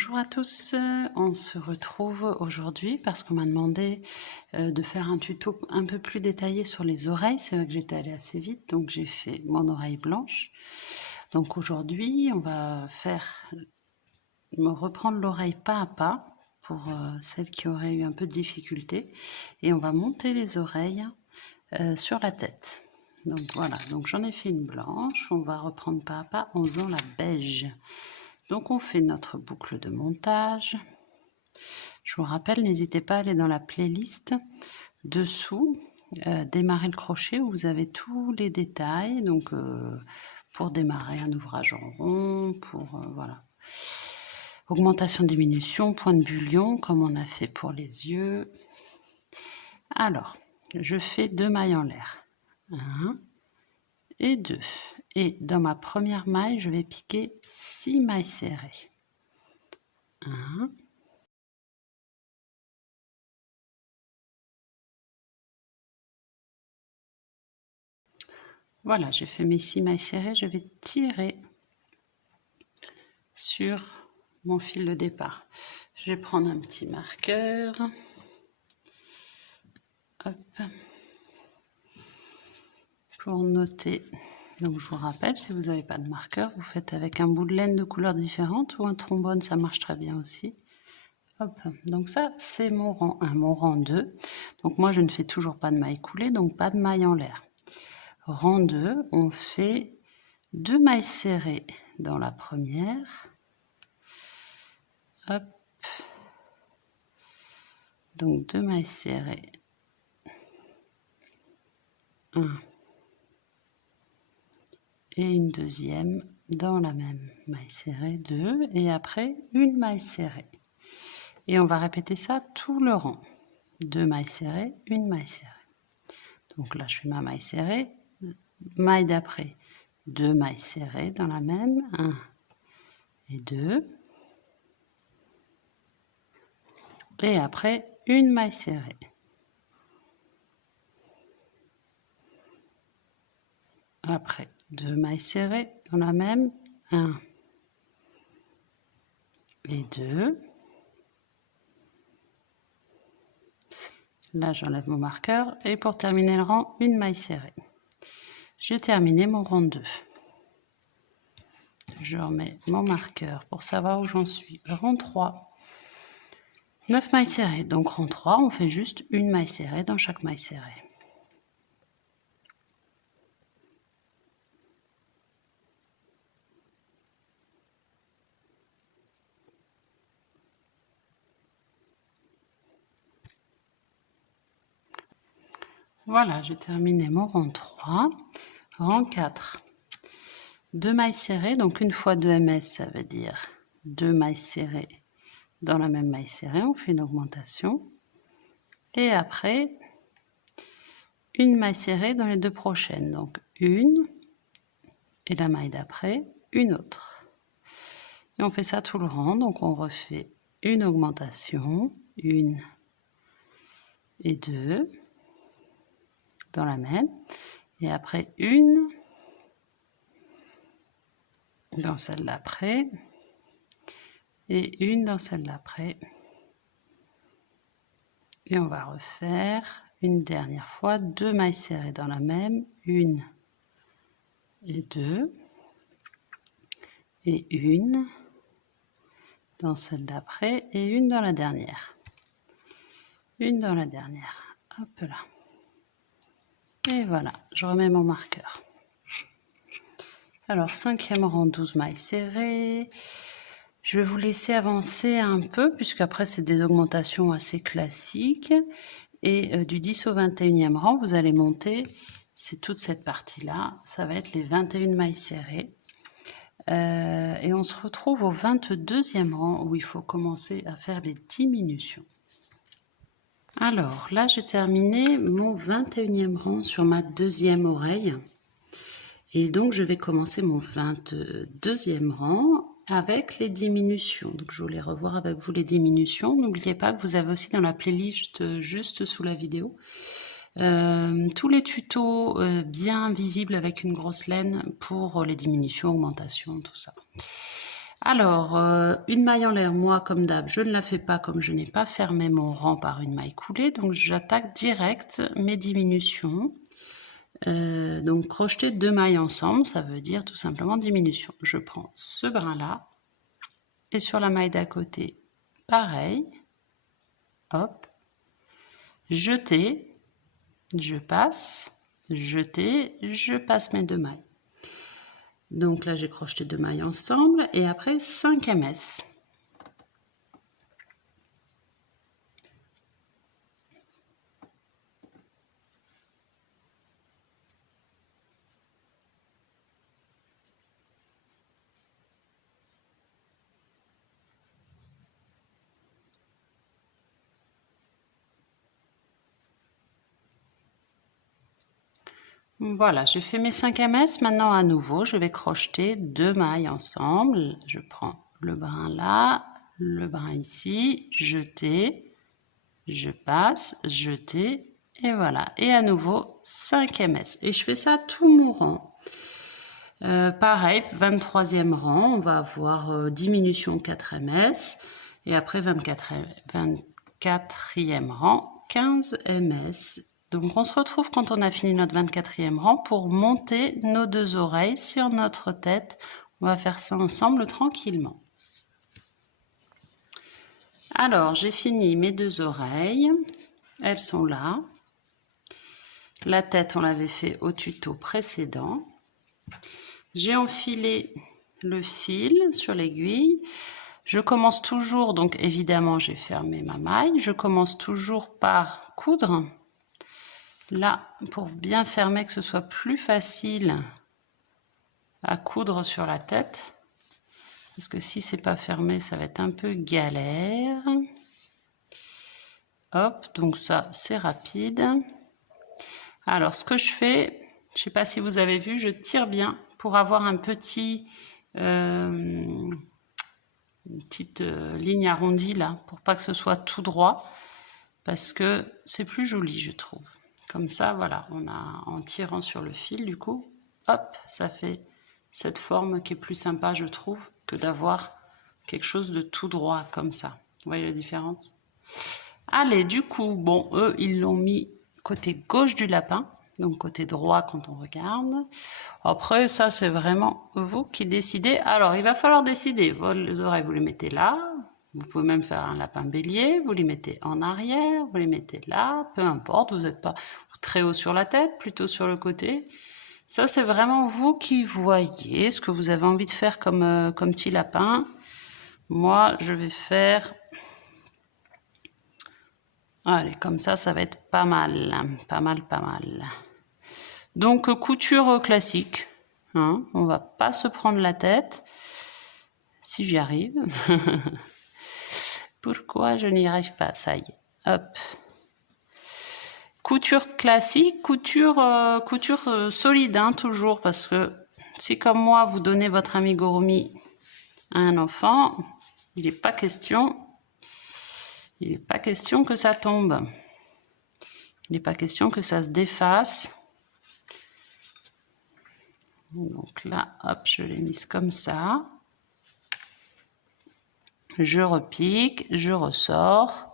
Bonjour à tous, on se retrouve aujourd'hui parce qu'on m'a demandé de faire un tuto un peu plus détaillé sur les oreilles. C'est vrai que j'étais allée assez vite, donc j'ai fait mon oreille blanche. Donc aujourd'hui, on va reprendre l'oreille pas à pas pour celles qui auraient eu un peu de difficulté. Et on va monter les oreilles sur la tête. Donc voilà, donc j'en ai fait une blanche, on va reprendre pas à pas en faisant la beige. Donc on fait notre boucle de montage. Je vous rappelle, n'hésitez pas à aller dans la playlist dessous, démarrer le crochet où vous avez tous les détails. Donc pour démarrer un ouvrage en rond, pour voilà. Augmentation, diminution, point de bullion, comme on a fait pour les yeux. Alors, je fais 2 mailles en l'air. 1 et 2. Et dans ma première maille, je vais piquer 6 mailles serrées. 1, voilà, j'ai fait mes 6 mailles serrées, je vais tirer sur mon fil de départ. Je vais prendre un petit marqueur. Hop. Pour noter. Donc je vous rappelle, si vous n'avez pas de marqueur, vous faites avec un bout de laine de couleurs différentes ou un trombone, ça marche très bien aussi. Hop. Donc ça, c'est mon rang 1, mon rang 2. Donc moi, je ne fais toujours pas de maille coulée, donc pas de maille en l'air. Rang 2, on fait 2 mailles serrées dans la première. Hop. Donc 2 mailles serrées. 1 et une deuxième dans la même maille serrée, 2 et après une maille serrée. Et on va répéter ça tout le rang. 2 mailles serrées, une maille serrée. Donc là, je fais ma maille serrée. Maille d'après, 2 mailles serrées dans la même, 1 et 2. Et après, une maille serrée. Après, 2 mailles serrées dans la même, 1 et 2. Là, j'enlève mon marqueur et pour terminer le rang, une maille serrée. J'ai terminé mon rang 2. Je remets mon marqueur pour savoir où j'en suis. Rang 3. 9 mailles serrées. Donc rang 3, on fait juste une maille serrée dans chaque maille serrée. Voilà, j'ai terminé mon rang 3. Rang 4. 2 mailles serrées, donc une fois 2 ms, ça veut dire 2 mailles serrées dans la même maille serrée, on fait une augmentation. Et après, une maille serrée dans les deux prochaines, donc une, et la maille d'après, une autre. Et on fait ça tout le rang, donc on refait une augmentation, une et deux, dans la même, et après une, dans celle d'après, et une dans celle d'après. Et on va refaire une dernière fois 2 mailles serrées dans la même, une et deux, et une dans celle d'après, et une dans la dernière. Une dans la dernière. Hop là. Et voilà, je remets mon marqueur. Alors, 5e rang, 12 mailles serrées. Je vais vous laisser avancer un peu, puisqu'après, c'est des augmentations assez classiques. Et du 10 au 21e rang, vous allez monter, c'est toute cette partie-là, ça va être les 21 mailles serrées. Et on se retrouve au 22e rang, où il faut commencer à faire les diminutions. Alors, là, j'ai terminé mon 21e rang sur ma deuxième oreille. Et donc, je vais commencer mon 22e rang avec les diminutions. Donc, je voulais revoir avec vous les diminutions. N'oubliez pas que vous avez aussi dans la playlist juste sous la vidéo tous les tutos bien visibles avec une grosse laine pour les diminutions, augmentations, tout ça. Alors, une maille en l'air, moi, comme d'hab, je ne la fais pas comme je n'ai pas fermé mon rang par une maille coulée. Donc, j'attaque direct mes diminutions. Donc, crocheter 2 mailles ensemble, ça veut dire tout simplement diminution. Je prends ce brin-là. Et sur la maille d'à côté, pareil. Hop. Jeter. Je passe. Jeter. Je passe mes 2 mailles. Donc là, j'ai crocheté 2 mailles ensemble et après 5 ms. Voilà, j'ai fait mes 5 ms. Maintenant, à nouveau, je vais crocheter 2 mailles ensemble. Je prends le brin là, le brin ici, jeter, je passe, jeter, et voilà. Et à nouveau, 5 ms. Et je fais ça tout mon rang. Pareil, 23e rang, on va avoir diminution 4 ms. Et après, 24e rang, 15 ms. Donc, on se retrouve quand on a fini notre 24e rang pour monter nos 2 oreilles sur notre tête. On va faire ça ensemble tranquillement. Alors, j'ai fini mes 2 oreilles. Elles sont là. La tête, on l'avait fait au tuto précédent. J'ai enfilé le fil sur l'aiguille. Je commence toujours, donc évidemment, j'ai fermé ma maille. Je commence toujours par coudre. Là, pour bien fermer, que ce soit plus facile à coudre sur la tête. Parce que si c'est pas fermé, ça va être un peu galère. Hop, donc ça, c'est rapide. Alors, ce que je fais, je sais pas si vous avez vu, je tire bien pour avoir un petit... une petite ligne arrondie là, pour pas que ce soit tout droit. Parce que c'est plus joli, je trouve. Comme ça, voilà, on a, en tirant sur le fil, du coup, hop, ça fait cette forme qui est plus sympa, je trouve, que d'avoir quelque chose de tout droit, comme ça. Vous voyez la différence? Allez, du coup, bon, eux, ils l'ont mis côté gauche du lapin, donc côté droit quand on regarde. Après, ça, c'est vraiment vous qui décidez. Alors, il va falloir décider. Les oreilles, vous les mettez là. Vous pouvez même faire un lapin bélier, vous les mettez en arrière, vous les mettez là, peu importe, vous n'êtes pas très haut sur la tête, plutôt sur le côté. Ça, c'est vraiment vous qui voyez ce que vous avez envie de faire comme petit lapin. Moi, je vais faire... Allez, comme ça va être pas mal, pas mal, pas mal. Donc, couture classique, hein, on va pas se prendre la tête, si j'y arrive. Pourquoi je n'y arrive pas? Ça y est, hop. Couture classique, couture solide, hein, toujours, parce que si comme moi, vous donnez votre amigurumi à un enfant, il n'est pas question que ça tombe. Il n'est pas question que ça se défasse. Donc là, hop, je l'ai mise comme ça. Je repique, je ressors.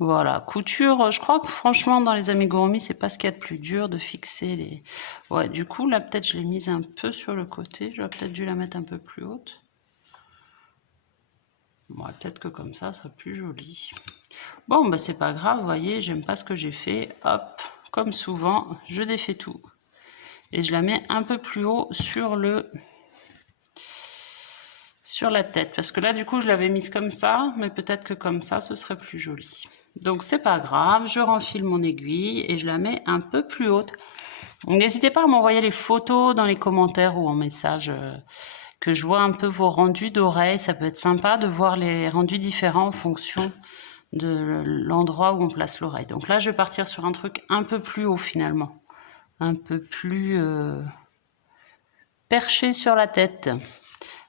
Voilà, couture, je crois que franchement dans les amigurumi, c'est pas ce qu'il y a de plus dur de fixer les... Ouais, du coup là peut-être je l'ai mise un peu sur le côté, j'aurais peut-être dû la mettre un peu plus haute. Bon, peut-être que comme ça serait plus joli. Bon, bah c'est pas grave, vous voyez, j'aime pas ce que j'ai fait. Hop, comme souvent, je défais tout. Et je la mets un peu plus haut sur la tête, parce que là du coup je l'avais mise comme ça, mais peut-être que comme ça ce serait plus joli. Donc c'est pas grave, je renfile mon aiguille et je la mets un peu plus haute. N'hésitez pas à m'envoyer les photos dans les commentaires ou en message, que je vois un peu vos rendus d'oreilles. Ça peut être sympa de voir les rendus différents en fonction de l'endroit où on place l'oreille. Donc là je vais partir sur un truc un peu plus haut finalement, un peu plus perché sur la tête.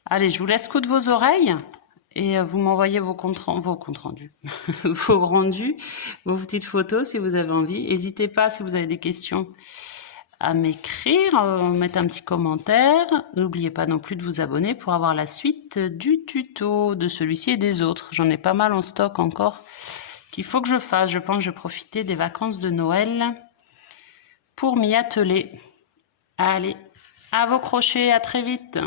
Allez, je vous laisse coudre vos oreilles et vous m'envoyez vos comptes rendus, vos rendus, vos petites photos si vous avez envie. N'hésitez pas si vous avez des questions à m'écrire, mettre un petit commentaire. N'oubliez pas non plus de vous abonner pour avoir la suite du tuto, de celui-ci et des autres. J'en ai pas mal en stock encore qu'il faut que je fasse. Je pense que je vais profiter des vacances de Noël pour m'y atteler. Allez, à vos crochets, à très vite.